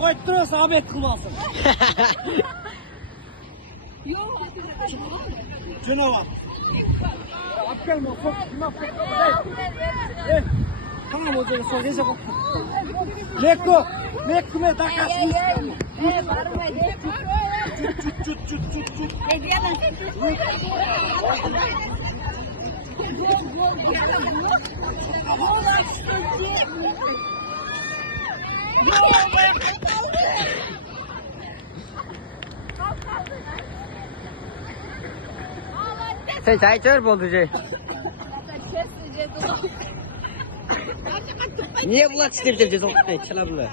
Koytturuyor sabit kılmasın. Yok. Cenova. Akkel mi? Tamam hocam sonra neyse bak. Lekko. Lekko me takas. Çut. Sen çay çör bolducu. Niye bulat isteyeceğiz o kutlayı? Çalar bunu.